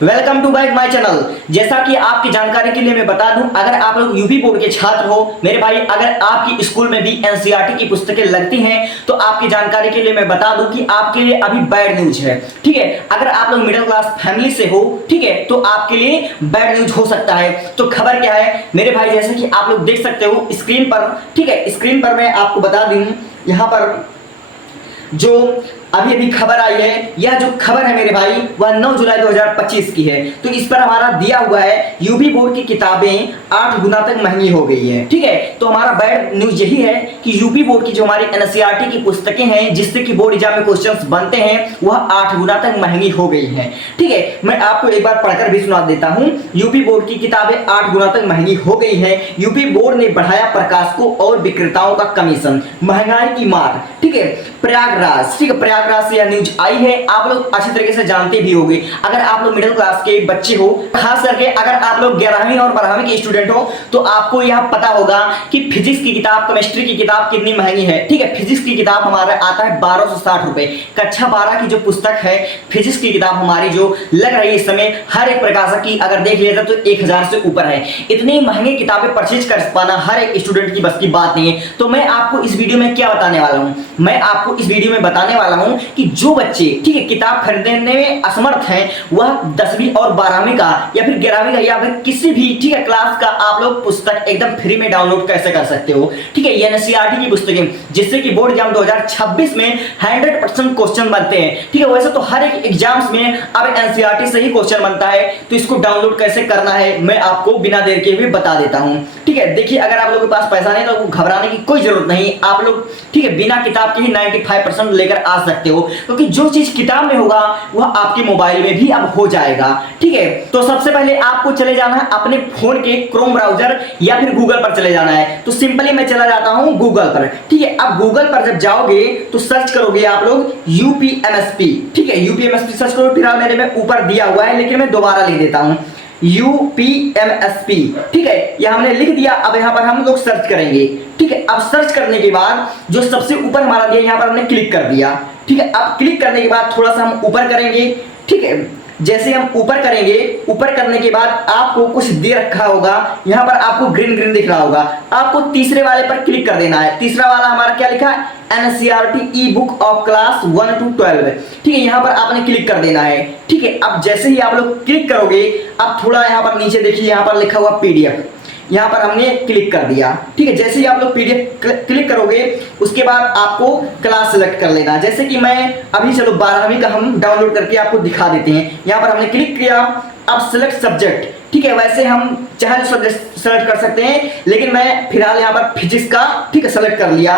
Welcome to back my channel. जैसा कि आपकी जानकारी के लिए मैं बता दूं, अगर आप लोग यूपी बोर्ड के छात्र हो मेरे भाई, अगर आपकी स्कूल में भी एनसीईआरटी की पुस्तकें लगती हैं तो आपकी जानकारी के लिए मैं बता दूं कि आपके लिए अभी बैड न्यूज है। ठीक है, अगर आप लोग मिडिल क्लास फैमिली से हो, ठीक है, तो आपके लिए बैड न्यूज हो सकता है। तो खबर क्या है मेरे भाई, जैसे कि आप लोग देख सकते हो स्क्रीन पर, ठीक है, स्क्रीन पर मैं आपको बता दूं, यहाँ पर जो अभी अभी खबर आई है, यह जो खबर है मेरे भाई वह 9 जुलाई 2025 की है। तो इस पर हमारा दिया हुआ है यूपी बोर्ड की किताबें 8 गुना तक महंगी हो गई है। ठीक है, तो हमारा बैड न्यूज यही है कि यूपी बोर्ड की जो हमारी एनसीईआरटी की पुस्तकें हैं जिससे कि बोर्ड एग्जाम में क्वेश्चंस बनते हैं वह 8 गुना तक महंगी हो गई हैं। ठीक है, मैं आपको एक बार पढ़कर भी सुना देता हूं। यूपी बोर्ड की किताबें 8 गुना तक महंगी हो गई हैं। यूपी बोर्ड ने बढ़ाया प्रकाशकों और विक्रेताओं का कमीशन, महंगाई की मार। ठीक है, प्रयागराज, ठीक है, प्रयागराज से यह न्यूज आई है। आप लोग अच्छी तरीके से जानते भी होंगे, अगर आप लोग मिडिल क्लास के बच्चे हो, खास करके अगर आप लोग 11वीं और 12वीं के स्टूडेंट हो तो आपको यह पता होगा कि फिजिक्स की किताब, केमिस्ट्री की किताब कितनी महंगी है। ठीक है, फिजिक्स की किताब हमारा आता है 1260 रुपए। कक्षा 12 की जो पुस्तक है फिजिक्स की किताब हमारी जो लग रही है इस समय, हर एक प्रकाशक की अगर देख लिया जाए तो 1000 से ऊपर है। इतनी महंगी किताबें परचेज कर पाना हर एक स्टूडेंट की बस की बात नहीं है। तो मैं आपको इस वीडियो में क्या बताने वाला हूं, मैं आपको इस वीडियो में बताने वाला हूं कि जो बच्चे, ठीक है, किताब खरीदने में असमर्थ हैं वह 10वीं और 12वीं का या फिर 11वीं का या फिर किसी भी, ठीक है, क्लास का आप लोग पुस्तक एकदम फ्री में डाउनलोड कैसे कर सकते हो। ठीक है, ये एनसीईआरटी की पुस्तकें जिससे कि बोर्ड एग्जाम 2026 में 100% क्वेश्चन बनते हैं। ठीक है, वैसे तो हर एक एग्जाम्स में अब एनसीईआरटी से ही क्वेश्चन बनता है, तो इसको डाउनलोड कैसे करना है मैं आपको बिना देर के भी बता देता हूं। ठीक है, देखिए, अगर आप लोगों के पास पैसा नहीं तो घबराने की कोई जरूरत नहीं। आप लोग, ठीक है, बिना किताब के ही 95% लेकर आ सकते हो, क्योंकि जो चीज किताब में होगा वह आपके मोबाइल में भी अब हो जाएगा। ठीक है, तो सबसे पहले आपको चले जाना है अपने फोन के क्रोम ब्राउजर या फिर गूगल पर चले जाना है। तो सिंपली मैं चला जाता हूं गूगल पर। ठीक है, अब गूगल पर जब जाओगे तो सर्च करोगे आप लोग यूपीएमएसपी। ठीक है, यूपीएमएसपी सर्च करो, फिलहाल मेरे में ऊपर दिया हुआ है लेकिन मैं दोबारा लिख देता हूं यूपीएमएसपी। ठीक है, यह हमने लिख दिया। अब यहां पर हम लोग सर्च करेंगे। ठीक है, अब सर्च करने के बाद जो सबसे ऊपर हमारा दिया यहां पर हमने क्लिक कर दिया। ठीक है, अब क्लिक करने के बाद थोड़ा सा हम ऊपर करेंगे। ठीक है, जैसे हम ऊपर करेंगे, ऊपर करने के बाद आपको कुछ दे रखा होगा, यहां पर आपको ग्रीन ग्रीन दिख रहा होगा, आपको तीसरे वाले पर क्लिक कर देना है। तीसरा वाला हमारा क्या लिखा है, NCERT E book of class 1 to 12। ठीक है, यहां पर आपने क्लिक कर देना है। ठीक है, अब जैसे ही आप लोग क्लिक करोगे, अब थोड़ा यहां पर नीचे देखिए, यहां पर लिखा हुआ पीडीएफ, यहां पर हमने क्लिक कर दिया। ठीक है, जैसे ही आप लोग पीडीएफ क्लिक करोगे उसके बाद आपको क्लास सेलेक्ट कर लेना। जैसे कि मैं अभी, चलो 12वीं का हम डाउनलोड करके आपको दिखा देते हैं। यहां पर हमने क्लिक किया, अब सेलेक्ट सब्जेक्ट। ठीक है, वैसे हम चाहे सब्जेक्ट सेलेक्ट कर सकते हैं, लेकिन मैं फिलहाल यहां पर फिजिक्स का, ठीक है, सेलेक्ट कर लिया।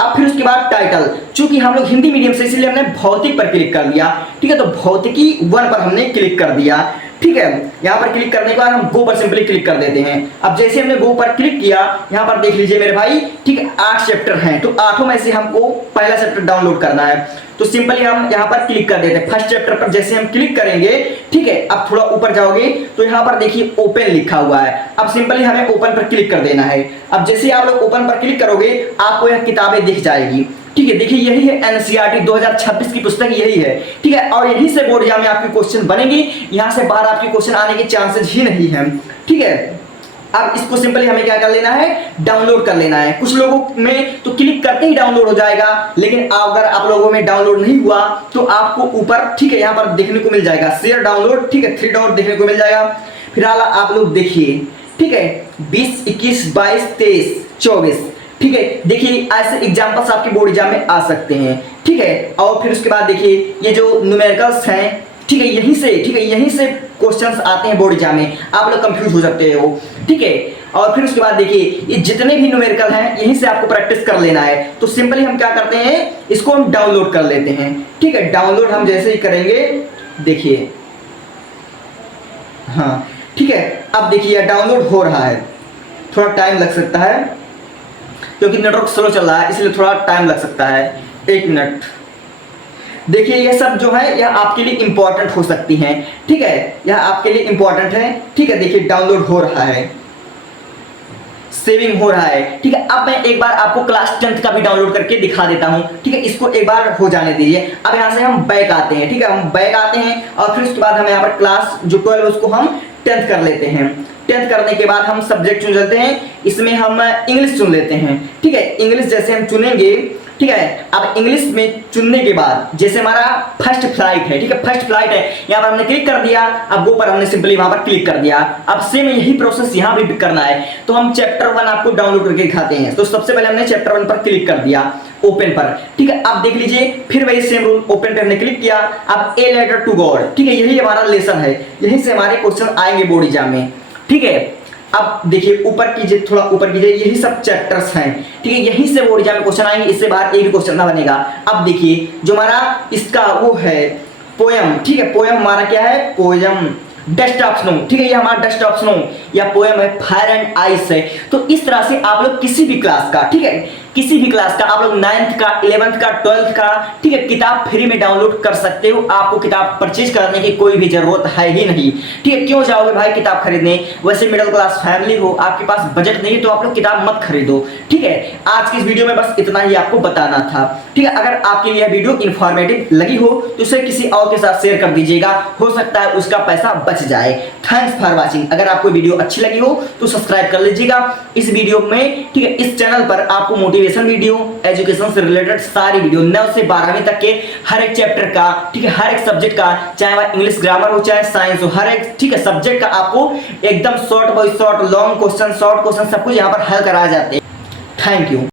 अब फिर उसके बाद टाइटल, चूंकि हम लोग हिंदी मीडियम से इसलिए हमने भौतिक पर क्लिक कर लिया। ठीक है, तो भौतिकी 1 पर हमने क्लिक कर दिया। ठीक है, यहां पर क्लिक करने के बाद हम गो पर सिंपली क्लिक कर देते हैं। अब जैसे हमने गो पर क्लिक किया, यहां पर देख लीजिए मेरे भाई, ठीक है, 8 चैप्टर हैं, तो 8 में से हमको पहला चैप्टर डाउनलोड करना है। तो सिंपली हम यहां पर क्लिक कर देते हैं फर्स्ट चैप्टर पर। जैसे हम क्लिक करेंगे, ठीक है, अब थोड़ा ऊपर जाओगे तो यहां पर देखिए ओपन लिखा हुआ है। अब सिंपली हमें ओपन पर क्लिक कर देना है। अब जैसे आप लोग ओपन पर क्लिक करोगे आपको यह किताबें दिख जाएगी। ठीक है, देखिए यही है एनसीईआरटी 2026 की पुस्तक, यही है। ठीक है, और यही से बोर्ड एग्जाम में आपके क्वेश्चन बनेंगे, यहां से बाहर आपके क्वेश्चन आने के चांसेस ही नहीं है। ठीक है, अब इसको सिंपली हमें क्या कर लेना है, डाउनलोड कर लेना है। कुछ लोगों में तो क्लिक करते ही डाउनलोड हो जाएगा, लेकिन अगर आप लोगों में डाउनलोड नहीं हुआ तो आपको ऊपर, ठीक है, यहां पर देखने को मिल जाएगा शेयर डाउनलोड। ठीक है, 3 डॉट देखने को मिल जाएगा। फिलहाल आप लोग देखिए, ठीक है, 20, 21, 22, 23, 24। ठीक है, देखिए ऐसे एग्जाम्पल्स आपके बोर्ड एग्जाम में आ सकते हैं। ठीक है, और फिर उसके बाद देखिए ये जो न्यूमेरिकल्स हैं, ठीक है, यहीं से, ठीक है, यहीं से क्वेश्चंस आते हैं बोर्ड एग्जाम में, आप लोग कंफ्यूज हो सकते हो। ठीक है, और फिर उसके बाद देखिए ये जितने भी न्यूमेरिकल हैं यहीं से आपको प्रैक्टिस कर लेना है। तो सिंपली हम क्या करते हैं, इसको हम डाउनलोड कर लेते हैं। ठीक है, डाउनलोड हम जैसे ही करेंगे, देखिए, हाँ, ठीक है, अब देखिए डाउनलोड हो रहा है, थोड़ा टाइम लग सकता है क्योंकि नेटवर्क स्लो चल रहा है, इसलिए थोड़ा टाइम लग सकता है। 1 मिनट। देखिए ये सब जो है यह आपके लिए इंपॉर्टेंट हो सकती हैं। ठीक है, यह आपके लिए इंपॉर्टेंट है। ठीक है, देखिए डाउनलोड हो रहा है, सेविंग हो रहा है। ठीक है, अब मैं एक बार आपको क्लास 10th का भी डाउनलोड करके दिखा देता हूं। ठीक है, इसको एक बार हो जाने दीजिए। अब यहां से हम बैक आते हैं। ठीक है, हम बैक आते हैं और फिर उसके बाद हम यहाँ पर क्लास जो 12 उसको हम 10th कर लेते हैं। 10th करने के बाद हम सब्जेक्ट चुन लेते हैं, इसमें हम इंग्लिश चुन लेते हैं। ठीक है, इंग्लिश जैसे हम चुनेंगे, ठीक है, अब इंग्लिश में चुनने के बाद जैसे हमारा फर्स्ट फ्लाइट है, ठीक है, फर्स्ट फ्लाइट है, यहाँ पर हमने क्लिक कर दिया। अब वो पर हमने सिंपली वहां पर क्लिक कर दिया। अब सेम यही प्रोसेस यहाँ भी करना है। तो हम चैप्टर 1 आपको डाउनलोड करके दिखाते हैं। तो सबसे पहले हमने चैप्टर 1 पर क्लिक कर दिया, ओपन पर। ठीक है, अब देख लीजिए, फिर वही सेम रूल, ओपन पे हमने क्लिक किया। अब ए लेटर टू गॉड, ठीक है, यही हमारा लेसन है, यहीं से हमारे क्वेश्चन आएंगे बोर्ड एग्जाम में। ठीक है, अब देखिए ऊपर कीजिए, थोड़ा ऊपर कीजिए, यही सब चैप्टर्स हैं। ठीक है, यहीं से बोर्ड एग्जाम में क्वेश्चन आएंगे, इससे बाहर एक भी क्वेश्चन ना बनेगा। अब देखिए जो हमारा इसका वो है पोयम, ठीक है, पोयम हमारा क्या है, पोयम डस्ट ऑफ स्नो। ठीक है, ये हमारा डस्ट ऑफ स्नो या पोयम है, फायर एंड आइस है। तो इस तरह से आप लोग किसी भी क्लास का, ठीक है, किसी भी क्लास का आप लोग 9th का, 11th का, 12th का, ठीक है, किताब फ्री में डाउनलोड कर सकते हो। आपको किताब परचेज करने की कोई भी जरूरत है ही नहीं। ठीक है, क्यों जाओगे भाई किताब खरीदने? वैसे मिडिल क्लास फैमिली हो, आपके पास बजट नहीं तो आप लोग किताब मत खरीदो। ठीक है, आज की इस वीडियो में बस इतना ही आपको बताना था। ठीक है, अगर आपके लिए वीडियो इंफॉर्मेटिव लगी हो तो इसे किसी और के साथ शेयर कर दीजिएगा, हो सकता है उसका पैसा बच जाए। Thanks for watching. अगर आपको वीडियो अच्छी लगी हो तो सब्सक्राइब कर लीजिएगा इस वीडियो में। ठीक है, इस चैनल पर आपको मोटिवेशन वीडियो, एजुकेशन से रिलेटेड सारी वीडियो 9 से 12वीं तक के हर एक चैप्टर का, ठीक है, हर एक सब्जेक्ट का, चाहे वह इंग्लिश ग्रामर हो चाहे साइंस हो, हर एक, ठीक है, सब्जेक्ट का आपको एकदम short by short, long question, short question सब कुछ यहाँ पर हल कराए जाते हैं। Thank you.